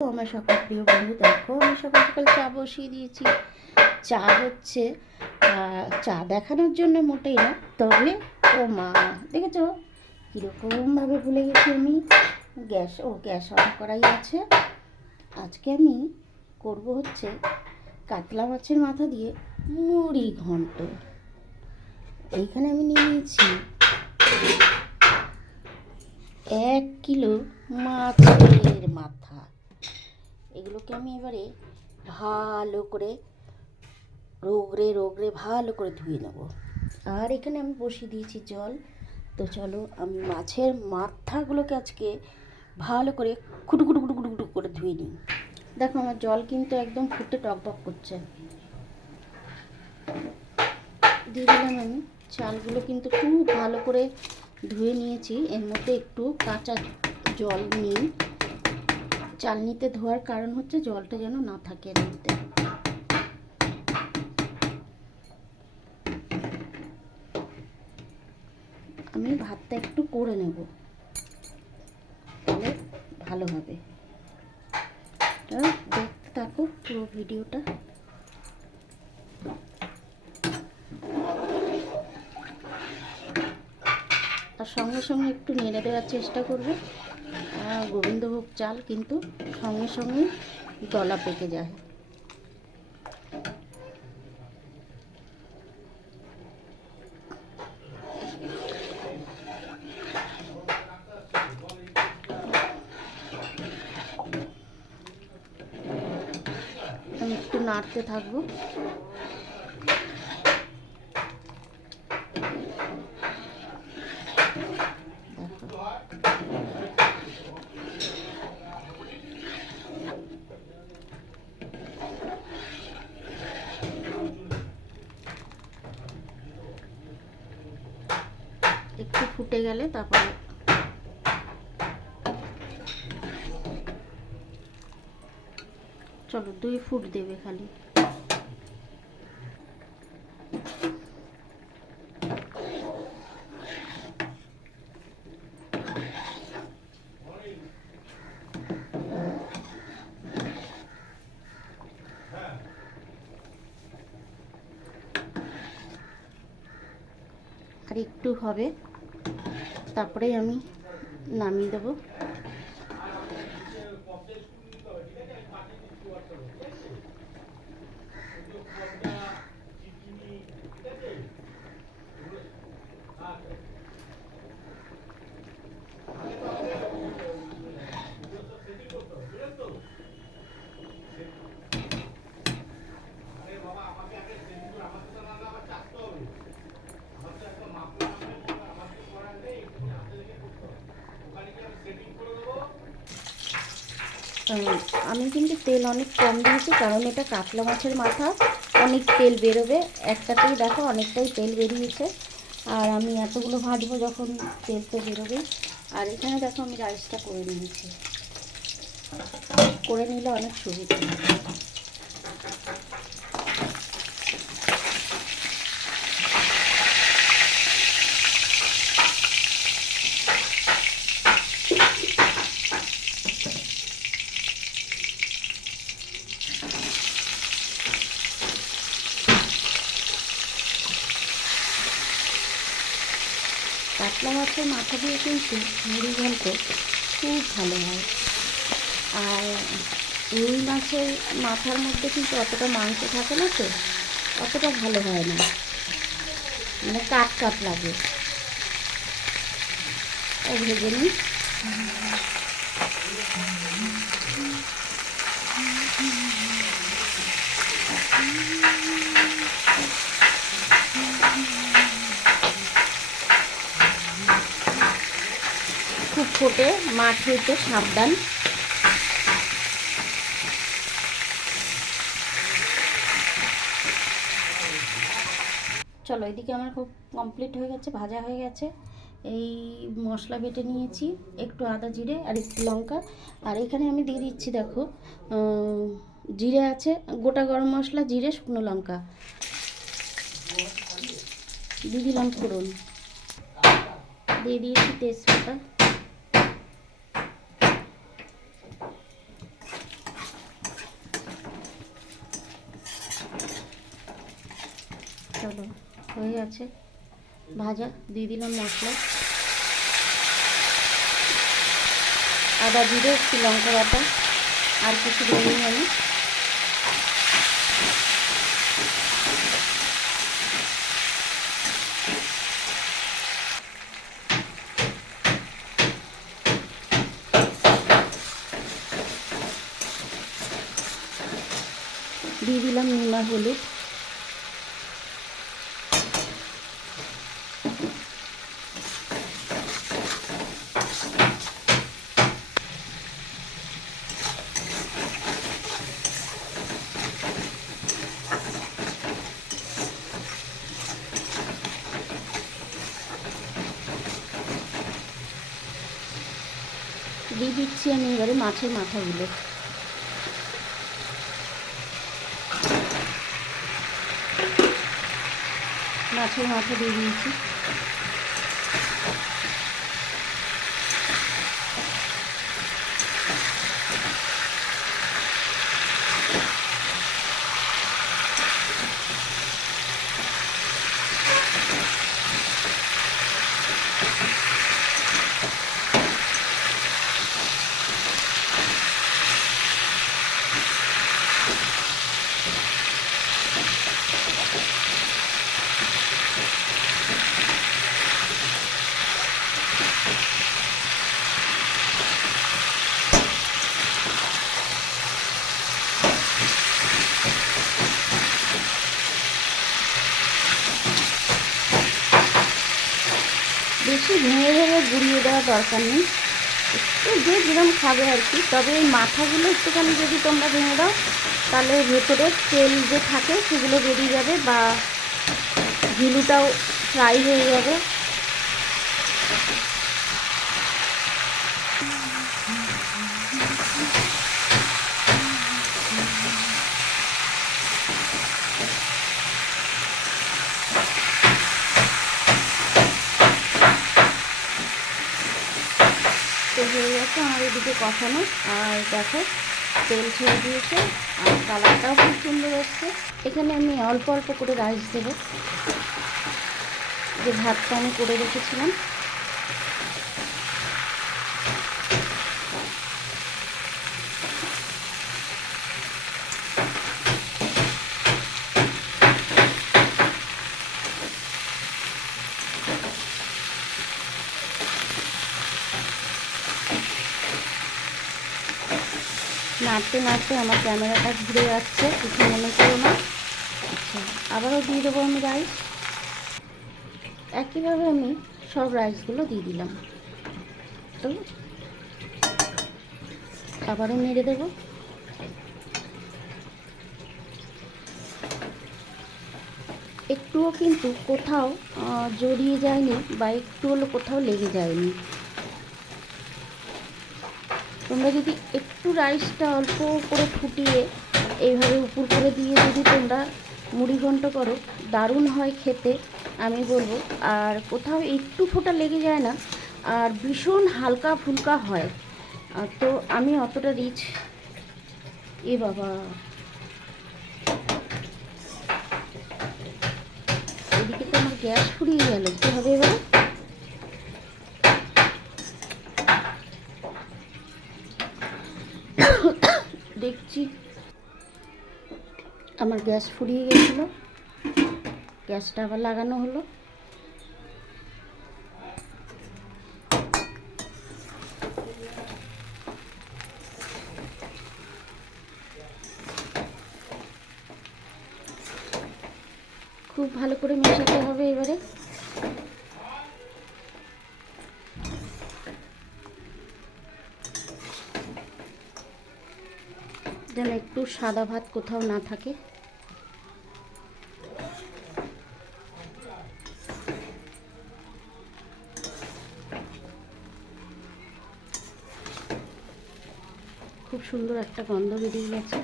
আমার সকল প্রিয় বন্ধু, দেখো আমি সকাল সকাল চা বসিয়ে দিয়েছি। চা হচ্ছে চা দেখানোর জন্য মোটেই না, তবে, ও মা, দেখেছ? কীরকমভাবে ভুলে গেছি আমি। গ্যাস, ও গ্যাস অন করাই আছে। আজকে আমি করব হচ্ছে কাতলা মাছের মাথা দিয়ে মুড়ি ঘন্ট। এইখানে আমি নিয়ে নিয়েছি এক কিলো মাছের মাথা। এগুলোকে আমি এবারে ভালো করে রোগড়ে রোগড়ে ভালো করে ধুয়ে নেব। আর এখানে আমি বসিয়ে দিয়েছি জল। তো চলো, আমি মাছের মাথাগুলোকে আজকে ভালো করে খুটু খুটু খুটু খুটু করে ধুয়ে নিই। দেখো, আমার জল কিন্তু একদম ফুটে টকবক করছে। দিয়ে দিলাম আমি চালগুলো কিন্তু খুব ভালো করে ধুয়ে নিয়েছি। এর মধ্যে একটু কাঁচা জল নিই। চালনিতে ধোয়ার কারণ হচ্ছে জলটা যেন না থাকে মধ্যে। আমি ভাতটা একটু করে নেব। তাহলে ভালো হবে। দেখতে থাকো পুরো ভিডিওটা। আর সঙ্গে সঙ্গে একটু নেড়ে দেওয়ার চেষ্টা করবে। গোবিন্দভোগ চাল কিন্তু সঙ্গে সঙ্গে দলা পেকে যায়। আমি একটু নাড়তে থাকব। একটু ফুটে গেলে তারপরে চলো দুই ফুট দেবে খালি। আর একটু হবে। তারপরেই আমি নামিয়ে দেবো। আমি কিন্তু তেল অনেক কম দিয়েছি, কারণ এটা কাতলা মাছের মাথা, অনেক তেল বেরোবে। একটাতেই দেখো অনেকটাই তেল বেরিয়েছে। আর আমি এতগুলো ভাজবো যখন তেল তো বেরোবে। আর এখানে দেখো আমি রাইসটা করে নিয়েছি। করে নিলে অনেক সুবিধা কাতলা মাছের মাথা দিয়ে কিন্তু মুড়ি ঘন্ট খুব ভালো হয়। আর রুই মাছের মাথার মধ্যে কিন্তু অতটা মাংস থাকে না তো, অতটা ভালো হয় না। মানে কাট কাট লাগে। ভেজে নিই খুব ফোটে মাঠ হইতে সাবধান। চলো, এদিকে আমার খুব কমপ্লিট হয়ে গেছে, ভাজা হয়ে গেছে। এই মশলা বেটে নিয়েছি, একটু আদা জিরে আর একটু লঙ্কা। আর এখানে আমি দিয়ে দিচ্ছি, দেখো জিরে আছে, গোটা গরম মশলা, জিরে, শুকনো লঙ্কা। দিয়ে দিলাম ফোড়ন। দিয়ে দিয়েছি তেজপাতা চলো হয়ে গেছে ভাজা, দিয়ে দিলাম মশলা। আদা জিরে, একটু লঙ্কা বাটা, আর কিছু দিইনি আমি। দিয়ে দিলাম আর হলুদ। দিয়ে দিচ্ছি আমি এবারে মাছের মাথাগুলো। মাছের মাথা দিয়ে দিয়েছি। বেশি ভেঙে ভেঙে গুঁড়িয়ে দেওয়ার দরকার নেই। একটু যে যেরকম খাবে আর কি, তবে এই মাথাগুলো একটুখানি যদি তোমরা ভেঙে দাও, তাহলে ভেতরে তেল যে থাকে সেগুলো বেরিয়ে যাবে বা ঘিলুটাও ফ্রাই হয়ে যাবে। হয়ে গেছে আমার এদিকে কষানো। আর দেখো, তেল ছেড়ে দিয়েছে, আর কালারটাও খুব সুন্দর হচ্ছে এখানে আমি অল্প অল্প করে রাইস দেবো। যে ভাতটা আমি করে রেখেছিলাম। নাড়তে নাড়তে আমার ক্যামেরাটা ঘুরে যাচ্ছে, কিছু মনে করো না। আচ্ছা আবারও দিয়ে দেবো আমি রাইস একইভাবে আমি সব রাইসগুলো দিয়ে দিলাম। তো আবারও নেড়ে দেবো। একটুও কিন্তু কোথাও জড়িয়ে যায়নি বা একটু হলো কোথাও লেগে যায়নি। তোমরা যদি একটু রাইসটা অল্প করে ফুটিয়ে এইভাবে উপর করে দিয়ে যদি তোমরা মুড়ি ঘন্ট করো, দারুণ হয় খেতে, আমি বলব। আর কোথাও একটু ফোঁটা লেগে যায় না, আর ভীষণ হালকা ফুলকা হয়। তো আমি অতটা রিচ এ বাবা। এদিকে তো আমার গ্যাস ফুরিয়ে গেল, কী হবে এবার? দেখছি আমার গ্যাস ফুরিয়ে গেছিল। গ্যাসটা আবার লাগানো হলো। খুব ভালো করে মেশাতে হবে এবারে। সাদা ভাত কোথাও না থাকে। খুব সুন্দর একটা গন্ধ বেরিয়ে গেছে।